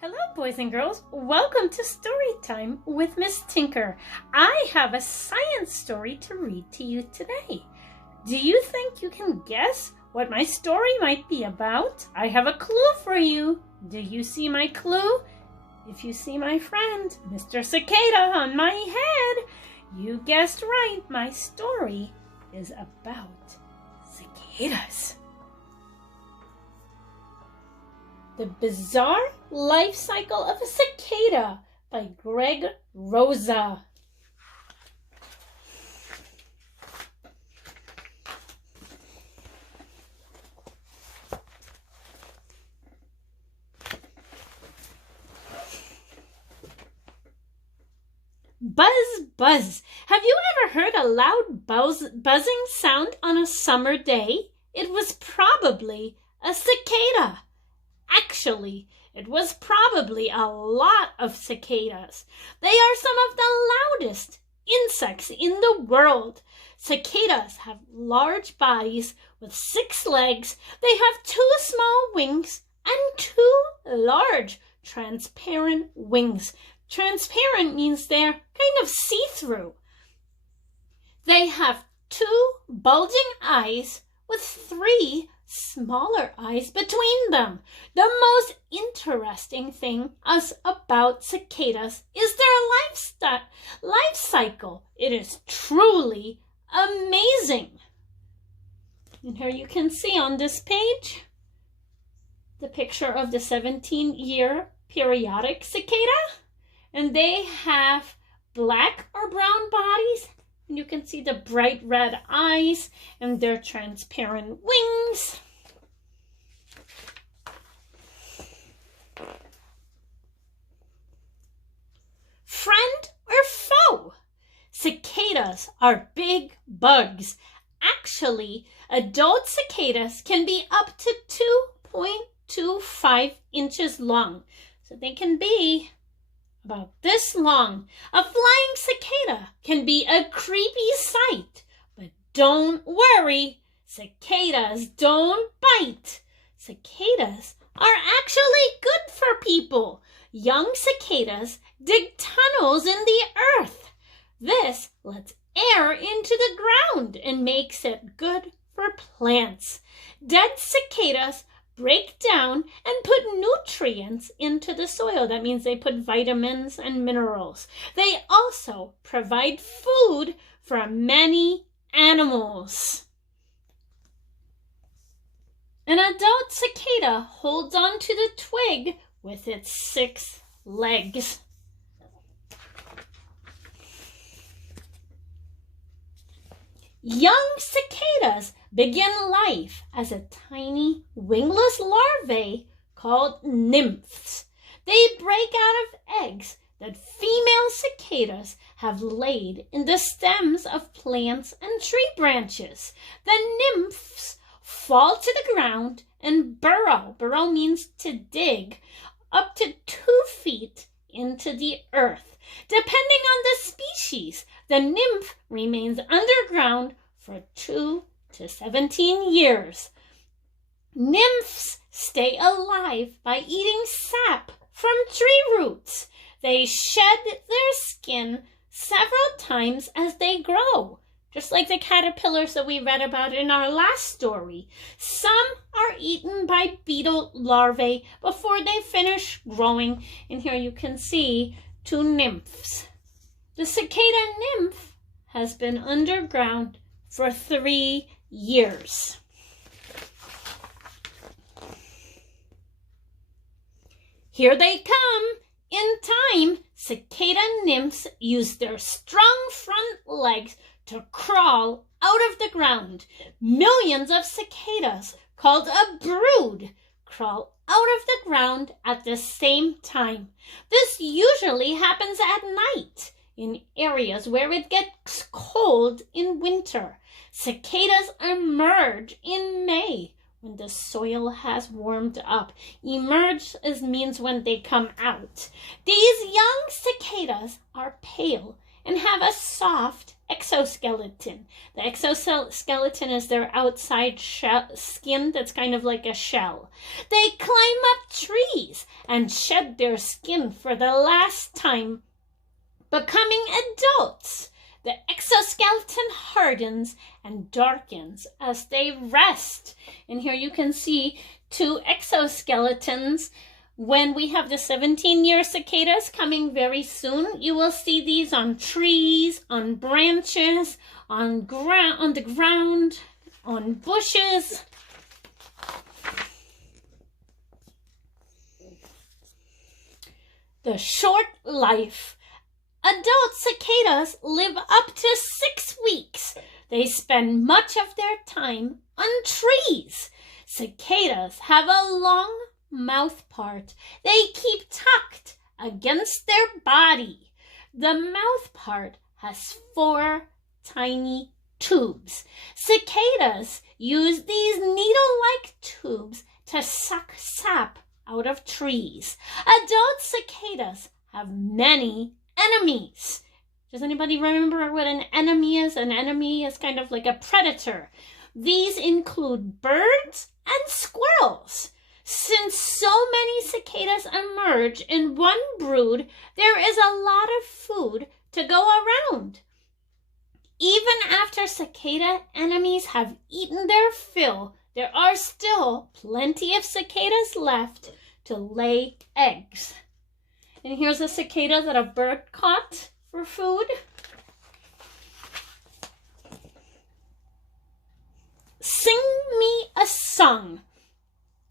Hello, boys and girls. Welcome to Story Time with Miss Tinker. I have a science story to read to you today. Do you think you can guess what my story might be about? I have a clue for you. Do you see my clue? If you see my friend, Mr. Cicada, on my head, you guessed right. My story is about cicadas. The Bizarre Life Cycle of a Cicada by Roza. Buzz, buzz. Have you ever heard a loud buzzing sound on a summer day? It was probably a cicada. Actually, it was probably a lot of cicadas. They are some of the loudest insects in the world. Cicadas have large bodies with 6 legs. They have 2 small wings and 2 large transparent wings. Transparent means they're kind of see-through. They have 2 bulging eyes with 3 smaller eyes between them. The most interesting thing about cicadas is their life cycle. It is truly amazing. And here you can see on this page the picture of the 17-year periodic cicada. And they have black or brown bodies. And you can see the bright red eyes and their transparent wings. Friend or foe? Cicadas are big bugs. Actually, adult cicadas can be up to 2.25 inches long. So they can be about this long. A flying cicada can be a creepy sight, but don't worry, cicadas don't bite. Cicadas are actually good for people. Young cicadas dig tunnels in the earth. This lets air into the ground and makes it good for plants. Dead cicadas break down and put nutrients into the soil. That means they put vitamins and minerals. They also provide food for many animals. An adult cicada holds on to the twig with its 6 legs. Young cicadas begin life as a tiny wingless larvae called nymphs. They break out of eggs that female cicadas have laid in the stems of plants and tree branches. The nymphs fall to the ground and burrow. Burrow means to dig up to 2 feet into the earth. Depending on the species, the nymph remains underground for 2 to 17 years. Nymphs stay alive by eating sap from tree roots. They shed their skin several times as they grow, just like the caterpillars that we read about in our last story. Some are eaten by beetle larvae before they finish growing. And here you can see 2 nymphs. The cicada nymph has been underground for 3 years. Here they come. In time, cicada nymphs use their strong front legs to crawl out of the ground. Millions of cicadas, called a brood, crawl out of the ground at the same time. This usually happens at night in areas where it gets cold in winter. Cicadas emerge in May when the soil has warmed up. Emerge means when they come out. These young cicadas are pale and have a soft exoskeleton. The exoskeleton is their outside skin that's kind of like a shell. They climb up trees and shed their skin for the last time, becoming adults. The exoskeleton hardens and darkens as they rest. And here you can see two exoskeletons. When we have the 17-year cicadas coming very soon, you will see these on trees, on branches, on the ground, on bushes. The short life. Adult cicadas live up to 6 weeks. They spend much of their time on trees. Cicadas have a long mouth part they keep tucked against their body. The mouth part has 4 tiny tubes. Cicadas use these needle-like tubes to suck sap out of trees. Adult cicadas have many enemies. Does anybody remember what an enemy is? An enemy is kind of like a predator. These include birds and squirrels. Since so many cicadas emerge in one brood, there is a lot of food to go around. Even after cicada enemies have eaten their fill, there are still plenty of cicadas left to lay eggs. And here's a cicada that a bird caught for food. Sing me a song.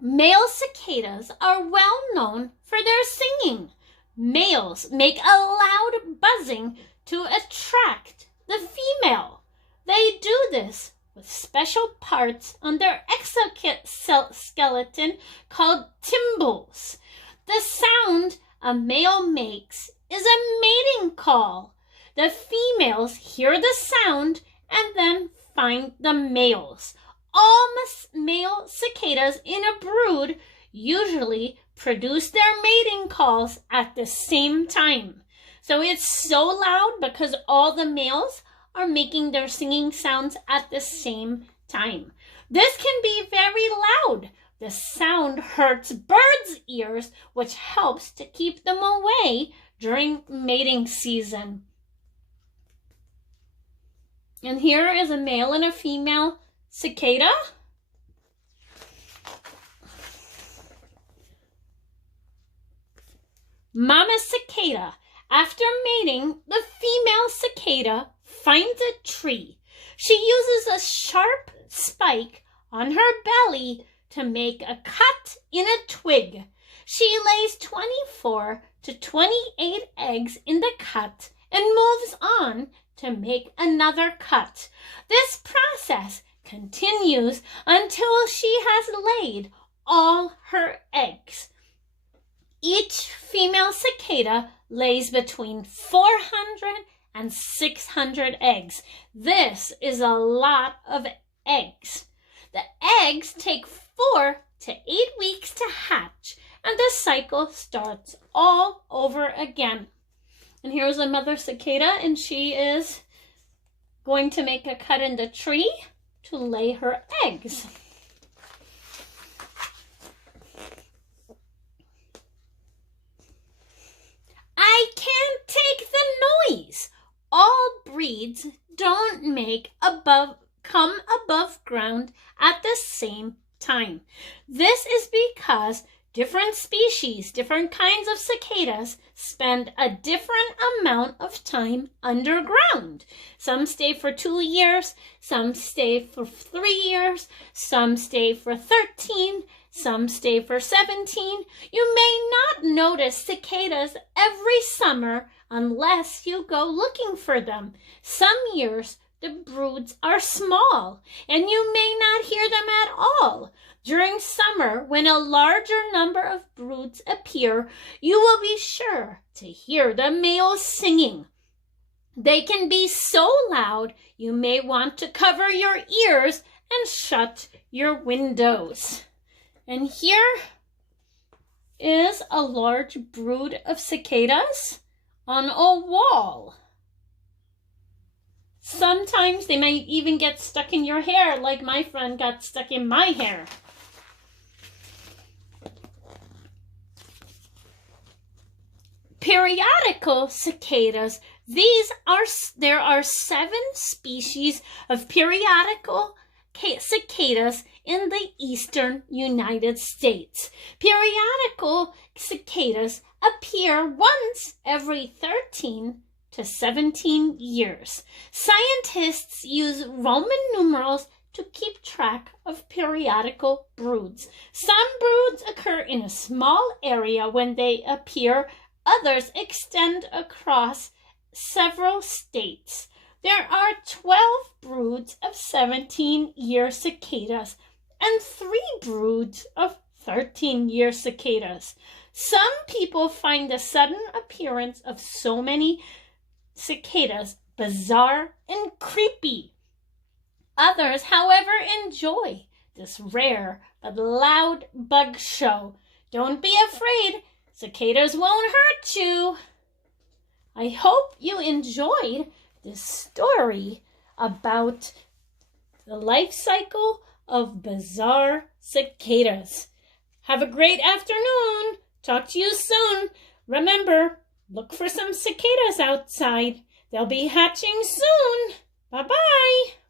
Male cicadas are well known for their singing. Males make a loud buzzing to attract the female. They do this with special parts on their exoskeleton called tymbals. The sound a male makes is a mating call. The females hear the sound and then find the males. All male cicadas in a brood usually produce their mating calls at the same time. So it's so loud because all the males are making their singing sounds at the same time. This can be very loud. The sound hurts birds' ears, which helps to keep them away during mating season. And here is a male and a female cicada. Mama cicada. After mating, the female cicada finds a tree. She uses a sharp spike on her belly to make a cut in a twig. She lays 24 to 28 eggs in the cut and moves on to make another cut. This process continues until she has laid all her eggs. Each female cicada lays between 400 and 600 eggs. This is a lot of eggs. The eggs take 4 to 8 weeks to hatch, and the cycle starts all over again. And here's a mother cicada, and she is going to make a cut in the tree to lay her eggs. I can't take the noise. All breeds don't come above ground at the same time. This is because different species, different kinds of cicadas spend a different amount of time underground. Some stay for 2 years, some stay for 3 years, some stay for 13, some stay for 17. You may not notice cicadas every summer unless you go looking for them. Some years the broods are small and you may not hear them at all. During summer, when a larger number of broods appear, you will be sure to hear the males singing. They can be so loud you may want to cover your ears and shut your windows. And here is a large brood of cicadas on a wall. Sometimes they might even get stuck in your hair, like my friend got stuck in my hair. Periodical cicadas. There are 7 species of periodical cicadas in the eastern United States. Periodical cicadas appear once every 13 to 17 years. Scientists use Roman numerals to keep track of periodical broods. Some broods occur in a small area when they appear. Others extend across several states. There are 12 broods of 17-year cicadas and 3 broods of 13-year cicadas. Some people find the sudden appearance of so many cicadas bizarre and creepy. Others, however, enjoy this rare but loud bug show. Don't be afraid. Cicadas won't hurt you. I hope you enjoyed this story about the life cycle of bizarre cicadas. Have a great afternoon. Talk to you soon. Remember, look for some cicadas outside. They'll be hatching soon. Bye-bye.